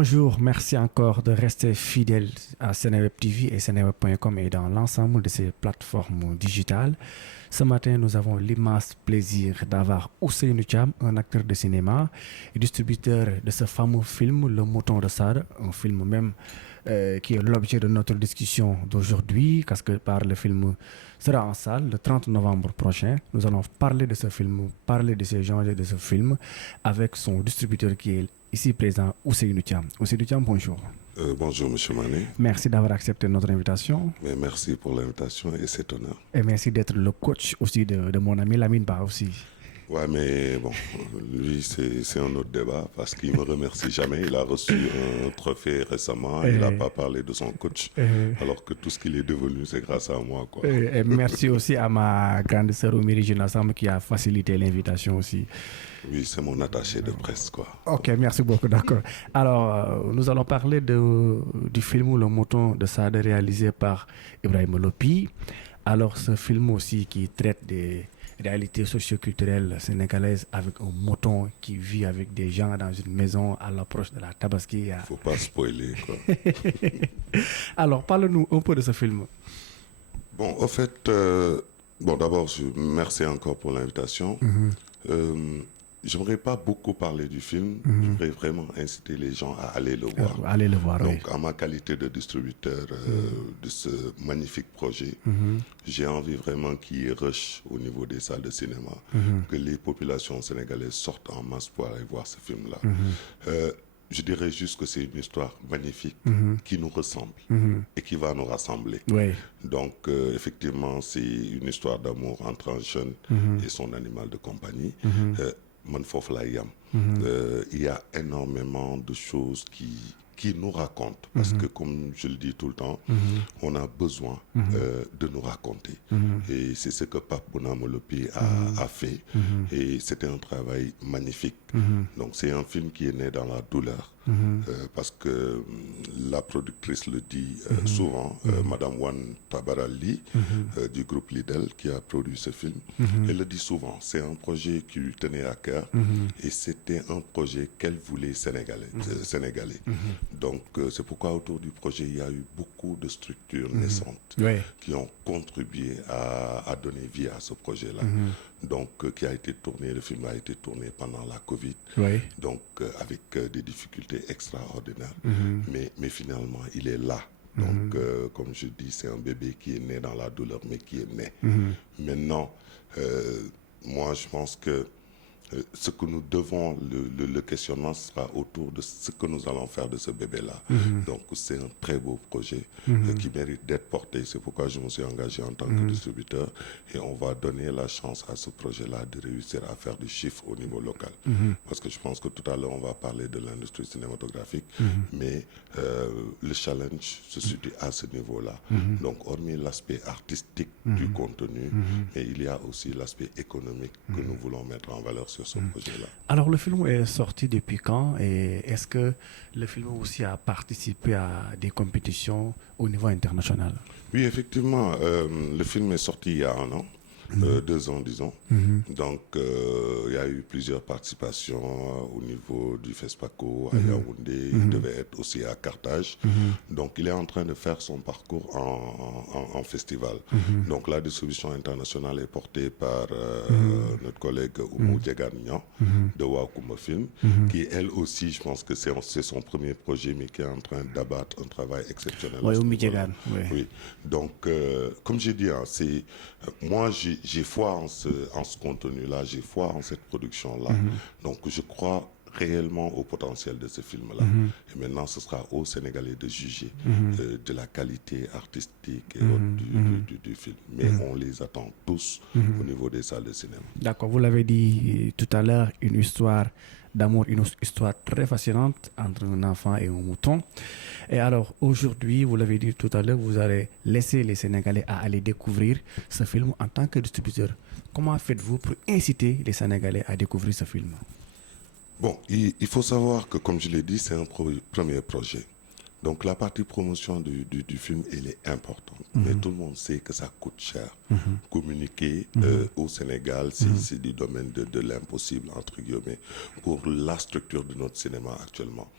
Bonjour, merci encore de rester fidèle à Seneweb TV et seneweb.com et dans l'ensemble de ces plateformes digitales. Ce matin, nous avons l'immense plaisir d'avoir Ousseynou Thiam, un acteur de cinéma et distributeur de ce fameux film Le Mouton de Sade, un film même qui est l'objet de notre discussion d'aujourd'hui, parce que le film sera en salle le 30 novembre prochain. Nous allons parler de ce film, parler de ces genres de ce film avec son distributeur qui est ici présent, Ousseynou Thiam. Ousseynou Thiam, bonjour. Bonjour, M. Mané. Merci d'avoir accepté notre invitation. Mais merci pour l'invitation et cet honneur. Et merci d'être le coach aussi de mon ami Lamine Ba aussi. Ouais, mais bon, lui, c'est un autre débat parce qu'il me remercie jamais. Il a reçu un trophée récemment. Il n'a pas parlé de son coach, alors que tout ce qu'il est devenu, c'est grâce à moi, quoi. Et merci aussi à ma grande sœur Oumiri Junassam qui a facilité l'invitation aussi. Oui, c'est mon attaché de presse, quoi. Ok, merci beaucoup, d'accord. Alors, nous allons parler du film Le Mouton de Sade réalisé par Ibrahim Lopi. Alors, ce film aussi qui traite des réalité socioculturelle sénégalaise avec un mouton qui vit avec des gens dans une maison à l'approche de la Tabaski. Faut pas spoiler, quoi. Alors, parle-nous un peu de ce film. Bon, au fait, d'abord, merci encore pour l'invitation. J'aimerais pas beaucoup parler du film. J'aimerais vraiment inciter les gens à aller le voir. Aller le voir, Donc, oui. en ma qualité de distributeur de ce magnifique projet, j'ai envie vraiment qu'il y ait rush au niveau des salles de cinéma, que les populations sénégalaises sortent en masse pour aller voir ce film-là. Je dirais juste que c'est une histoire magnifique qui nous ressemble et qui va nous rassembler. Oui. Donc, effectivement, c'est une histoire d'amour entre un jeune et son animal de compagnie. Il y a énormément de choses qui nous racontent, parce que comme je le dis tout le temps, on a besoin de nous raconter. Et c'est ce que Pape Bounama Lopi a fait. Et c'était un travail magnifique. Donc c'est un film qui est né dans la douleur. Parce que la productrice le dit souvent, Madame Wan Tabarali du groupe Lidl qui a produit ce film, elle le dit souvent, c'est un projet qui lui tenait à cœur et c'était un projet qu'elle voulait sénégalais. Donc c'est pourquoi autour du projet il y a eu beaucoup de structures naissantes qui ont contribué à donner vie à ce projet-là. Donc qui a été tourné, le film a été tourné pendant la Covid, donc avec des difficultés extraordinaires, mais finalement il est là. Donc comme je dis, c'est un bébé qui est né dans la douleur, mais qui est né. Maintenant, moi je pense que ce que nous devons, le questionnement sera autour de ce que nous allons faire de ce bébé-là. Donc c'est un très beau projet qui mérite d'être porté. C'est pourquoi je me suis engagé en tant que distributeur et on va donner la chance à ce projet-là de réussir à faire du chiffre au niveau local. Parce que je pense que tout à l'heure on va parler de l'industrie cinématographique, mais le challenge se situe à ce niveau-là. Donc hormis l'aspect artistique du contenu, mais il y a aussi l'aspect économique que nous voulons mettre en valeur sur ce projet-là. Alors le film est sorti depuis quand et est-ce que le film aussi a participé à des compétitions au niveau international? Oui, effectivement, le film est sorti il y a un an. 2 ans, disons. Donc, il y a eu plusieurs participations au niveau du FESPACO à Yaoundé. Il devait être aussi à Carthage. Donc, il est en train de faire son parcours en festival. Donc, la distribution internationale est portée par notre collègue Oumou Djeganignan de Wakouma Film, qui, elle aussi, je pense que c'est son premier projet, mais qui est en train d'abattre un travail exceptionnel. Oui, Oumou Djegan. Oui. Donc, comme j'ai dit, moi, j'ai foi en ce contenu-là, j'ai foi en cette production-là. Donc, je crois réellement au potentiel de ce film-là. Et maintenant, ce sera aux Sénégalais de juger de la qualité artistique et autres du film. Mais on les attend tous au niveau des salles de cinéma. D'accord, vous l'avez dit tout à l'heure, une histoire d'amour, une histoire très fascinante entre un enfant et un mouton. Et alors, aujourd'hui, vous l'avez dit tout à l'heure, vous allez laisser les Sénégalais à aller découvrir ce film en tant que distributeur. Comment faites-vous pour inciter les Sénégalais à découvrir ce film? Bon, il faut savoir que, comme je l'ai dit, c'est un premier projet. Donc la partie promotion du film, elle est importante. Mais tout le monde sait que ça coûte cher. Communiquer au Sénégal, c'est du domaine de l'impossible, entre guillemets, pour la structure de notre cinéma actuellement.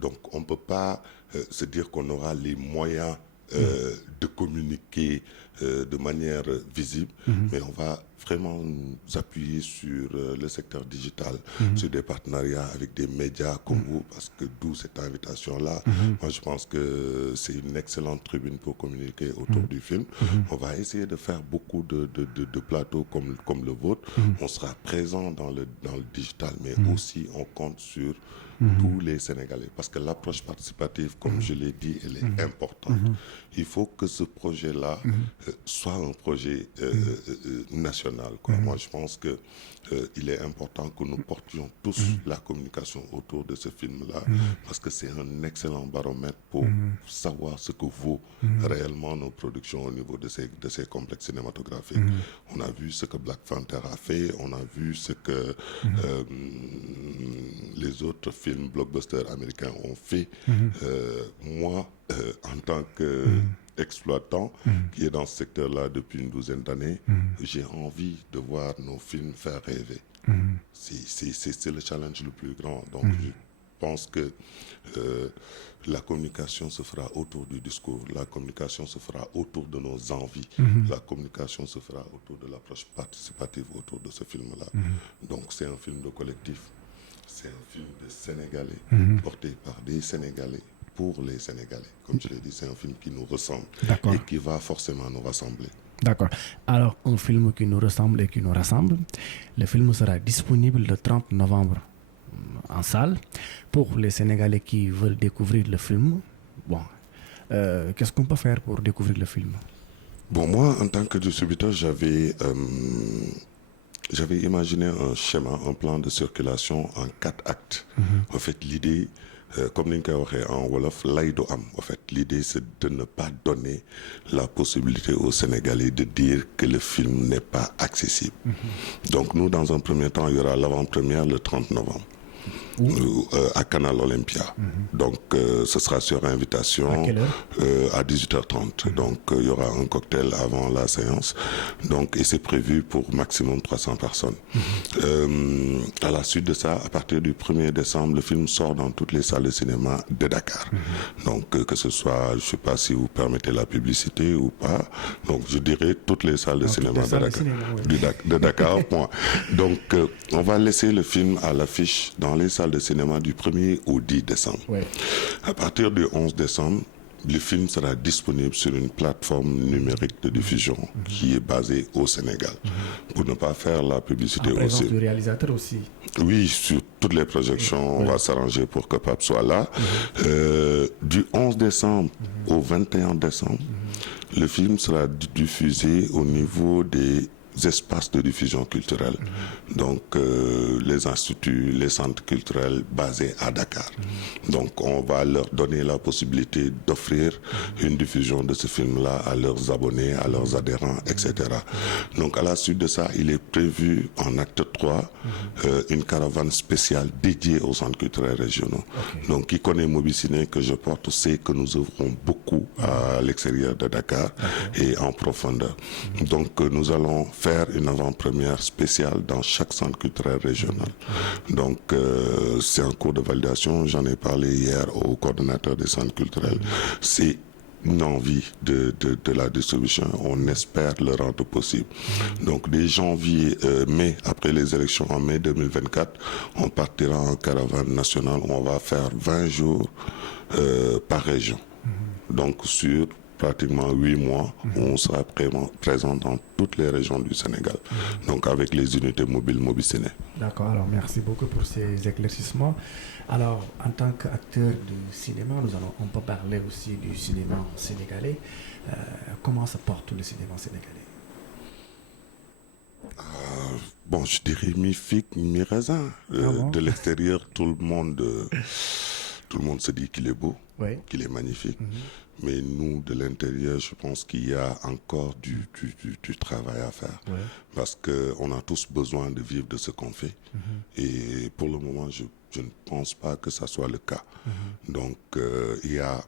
Donc on ne peut pas se dire qu'on aura les moyens de communiquer de manière visible, mais on va vraiment nous appuyer sur le secteur digital, sur des partenariats avec des médias comme vous, parce que d'où cette invitation-là. Moi, je pense que c'est une excellente tribune pour communiquer autour du film. On va essayer de faire beaucoup de plateaux comme le vôtre. On sera présent dans le digital, mais aussi on compte sur tous les Sénégalais. Parce que l'approche participative, comme je l'ai dit, elle est importante. Il faut que ce projet-là soit un projet national, quoi. Moi, je pense que il est important que nous portions tous la communication autour de ce film-là, parce que c'est un excellent baromètre pour savoir ce que vaut réellement nos productions au niveau de ces complexes cinématographiques. On a vu ce que Black Panther a fait, on a vu ce que les autres films blockbusters américains ont fait. Moi, en tant que exploitant qui est dans ce secteur-là depuis une douzaine d'années, j'ai envie de voir nos films faire rêver. C'est le challenge le plus grand. Donc je pense que la communication se fera autour du discours, la communication se fera autour de nos envies, la communication se fera autour de l'approche participative autour de ce film-là. Donc c'est un film de collectif, c'est un film de Sénégalais, porté par des Sénégalais, pour les Sénégalais. Comme je l'ai dit, c'est un film qui nous ressemble et qui va forcément nous rassembler. D'accord. Alors, un film qui nous ressemble et qui nous rassemble. Le film sera disponible le 30 novembre en salle. Pour les Sénégalais qui veulent découvrir le film, bon, qu'est-ce qu'on peut faire pour découvrir le film? Bon, moi, en tant que distributeur, j'avais imaginé un schéma, un plan de circulation en 4 actes. En fait, l'idée, comme ni ñu koy waxee en wolof, lay du am. En fait, l'idée, c'est de ne pas donner la possibilité aux Sénégalais de dire que le film n'est pas accessible. Donc, nous, dans un premier temps, il y aura l'avant-première le 30 novembre. À Canal Olympia. Donc, ce sera sur invitation. À quelle heure? À 18h30. Donc, il y aura un cocktail avant la séance. Donc, et c'est prévu pour maximum 300 personnes. À la suite de ça, à partir du 1er décembre, le film sort dans toutes les salles de cinéma de Dakar. Donc, que ce soit, je ne sais pas si vous permettez la publicité ou pas. Donc, je dirais toutes les salles de cinéma de Dakar. De Dakar, point. Donc, on va laisser le film à l'affiche dans les salles de cinéma du 1er au 10 décembre. Ouais. À partir du 11 décembre, le film sera disponible sur une plateforme numérique de diffusion qui est basée au Sénégal. Pour ne pas faire la publicité en présence aussi. du réalisateur aussi. Oui, sur toutes les projections, on va s'arranger pour que Pape soit là. Du 11 décembre au 21 décembre, le film sera diffusé au niveau des espaces de diffusion culturelle. Donc, les instituts, les centres culturels basés à Dakar. Donc, on va leur donner la possibilité d'offrir une diffusion de ce film-là à leurs abonnés, à leurs adhérents, etc. Donc, à la suite de ça, il est prévu en acte 3 une caravane spéciale dédiée aux centres culturels régionaux. Donc, qui connaît Mobiciné que je porte sait que nous ouvrons beaucoup à l'extérieur de Dakar et en profondeur. Donc, nous allons faire une avant-première spéciale dans chaque centre culturel régional. Donc, c'est en cours de validation. J'en ai parlé hier au coordonnateur des centres culturels. C'est une envie de la distribution. On espère le rendre possible. Donc, dès janvier, mai, après les élections en mai 2024, on partira en caravane nationale. On va faire 20 jours par région. Donc, sur pratiquement 8 mois, on sera présent dans toutes les régions du Sénégal, donc avec les unités mobiles Mobiciné. D'accord, alors merci beaucoup pour ces éclaircissements. Alors, en tant qu'acteur du cinéma, on peut parler aussi du cinéma sénégalais. Comment se porte le cinéma sénégalais? Bon, je dirais mi-figue, mi-raisin. De l'extérieur, tout le monde se dit qu'il est beau, qu'il est magnifique. Mais nous, de l'intérieur, je pense qu'il y a encore du travail à faire. Parce qu'on a tous besoin de vivre de ce qu'on fait. Et pour le moment, je ne pense pas que ça soit le cas. Donc, il y a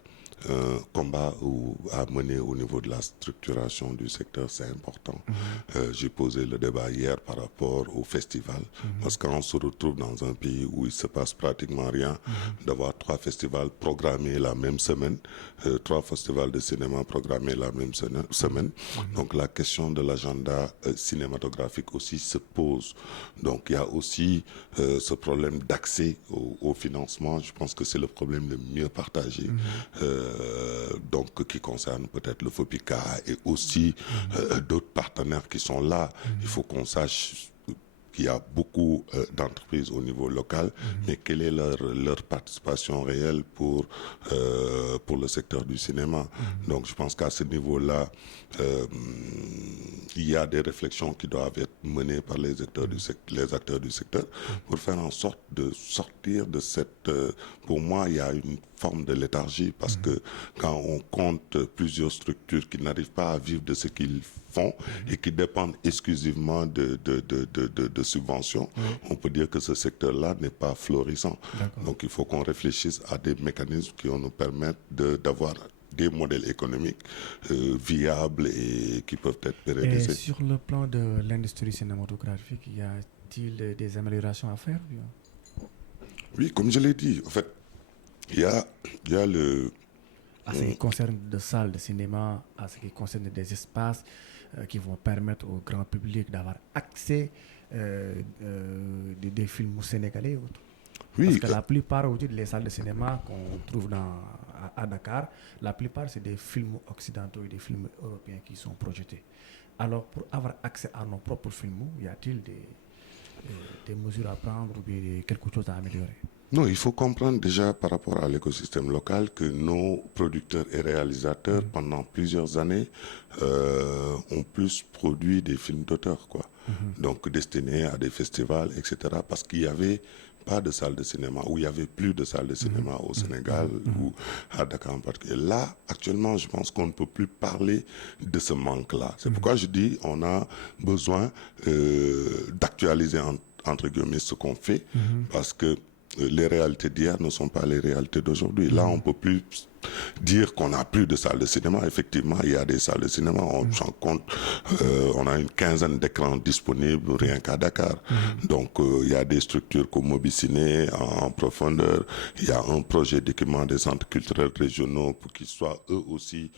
un combat à mener au niveau de la structuration du secteur, c'est important. J'ai posé le débat hier par rapport au festival, parce qu'on se retrouve dans un pays où il se passe pratiquement rien, d'avoir 3 festivals programmés la même semaine, 3 festivals de cinéma programmés la même semaine. Donc la question de l'agenda cinématographique aussi se pose. Donc il y a aussi ce problème d'accès au financement. Je pense que c'est le problème le mieux partagé, donc qui concerne peut-être le FOPICA et aussi d'autres partenaires qui sont là. Il faut qu'on sache qu'il y a beaucoup d'entreprises au niveau local, mais quelle est leur participation réelle pour le secteur du cinéma. Donc je pense qu'à ce niveau-là, il y a des réflexions qui doivent être menées par les acteurs du secteur pour faire en sorte de sortir de cette... pour moi, il y a une forme de léthargie parce que quand on compte plusieurs structures qui n'arrivent pas à vivre de ce qu'ils font et qui dépendent exclusivement de subventions, on peut dire que ce secteur-là n'est pas florissant. Donc il faut qu'on réfléchisse à des mécanismes qui vont nous permettre d'avoir des modèles économiques viables et qui peuvent être pérennisés. Et sur le plan de l'industrie cinématographique, y a-t-il des améliorations à faire? Oui, comme je l'ai dit, en fait, il y a le... À ce qui concerne des salles de cinéma, à ce qui concerne des espaces qui vont permettre au grand public d'avoir accès des films sénégalais et autres. Oui, parce que la plupart aujourd'hui des salles de cinéma qu'on trouve à Dakar, la plupart c'est des films occidentaux et des films européens qui sont projetés. Alors pour avoir accès à nos propres films, y a-t-il des mesures à prendre ou bien quelque chose à améliorer? Non, il faut comprendre déjà par rapport à l'écosystème local que nos producteurs et réalisateurs, pendant plusieurs années, ont plus produit des films d'auteur, quoi. Donc destinés à des festivals, etc. Parce qu'il y avait pas de salle de cinéma, ou il y avait plus de salles de cinéma au Sénégal ou à Dakar en particulier. Là, actuellement, je pense qu'on ne peut plus parler de ce manque-là. C'est pourquoi je dis on a besoin d'actualiser entre guillemets ce qu'on fait, parce que les réalités d'hier ne sont pas les réalités d'aujourd'hui. Là, on ne peut plus dire qu'on n'a plus de salles de cinéma. Effectivement, il y a des salles de cinéma. On s'en compte, on a une quinzaine d'écrans disponibles rien qu'à Dakar. Donc, il y a des structures comme Mobiciné en profondeur. Il y a un projet d'équipement des centres culturels régionaux pour qu'ils soient eux aussi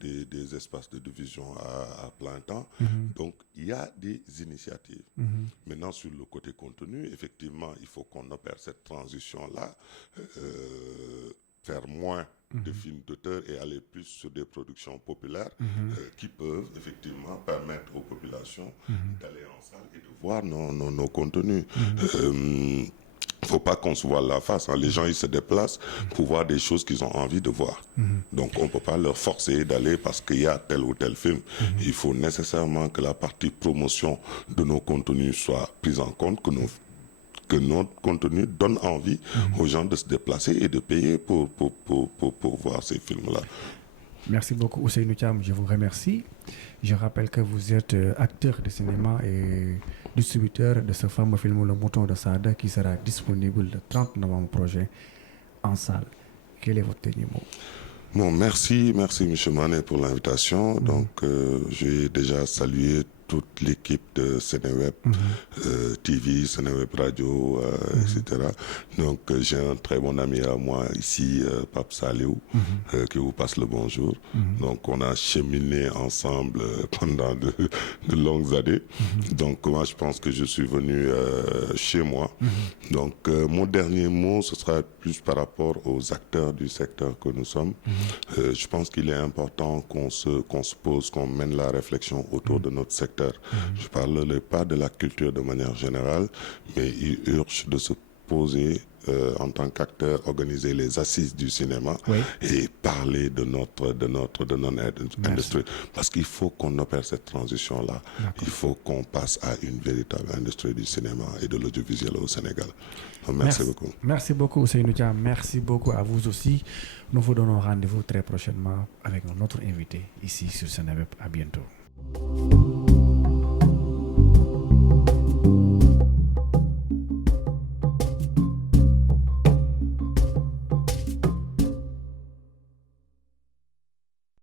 des espaces de diffusion à plein temps. Donc, il y a des initiatives. Maintenant, sur le côté contenu, effectivement, il faut qu'on opère cette transition-là, faire moins de films d'auteur et aller plus sur des productions populaires qui peuvent effectivement permettre aux populations d'aller en salle et de voir nos contenus. Il ne faut pas qu'on se voile la face. Les gens, ils se déplacent pour voir des choses qu'ils ont envie de voir. Donc, on ne peut pas leur forcer d'aller parce qu'il y a tel ou tel film. Il faut nécessairement que la partie promotion de nos contenus soit prise en compte, que notre contenu donne envie aux gens de se déplacer et de payer pour voir ces films-là. Merci beaucoup, Ousseynou Thiam. Je vous remercie. Je rappelle que vous êtes acteur de cinéma et distributeur de ce fameux film Le Mouton de Sada qui sera disponible le 30 novembre prochain en salle. Quel est votre dernier mot? Bon, merci M. Mané pour l'invitation. Donc, j'ai déjà salué toute l'équipe de Sénéweb TV, Sénéweb Radio, etc. Donc, j'ai un très bon ami à moi ici, Pape Saliou, qui vous passe le bonjour. Donc, on a cheminé ensemble pendant de longues années. Donc, moi, je pense que je suis venu chez moi. Donc, mon dernier mot, ce sera plus par rapport aux acteurs du secteur que nous sommes. Je pense qu'il est important qu'on se pose, qu'on mène la réflexion autour de notre secteur. Je ne parlerai pas de la culture de manière générale, mais il urge de se poser en tant qu'acteur, organiser les assises du cinéma et parler de notre industrie. Parce qu'il faut qu'on opère cette transition-là. Il faut qu'on passe à une véritable industrie du cinéma et de l'audiovisuel au Sénégal. Donc, merci beaucoup. Merci beaucoup, Ousseynou Thiam. Merci beaucoup à vous aussi. Nous vous donnons rendez-vous très prochainement avec notre invité ici sur Sénéweb. À bientôt.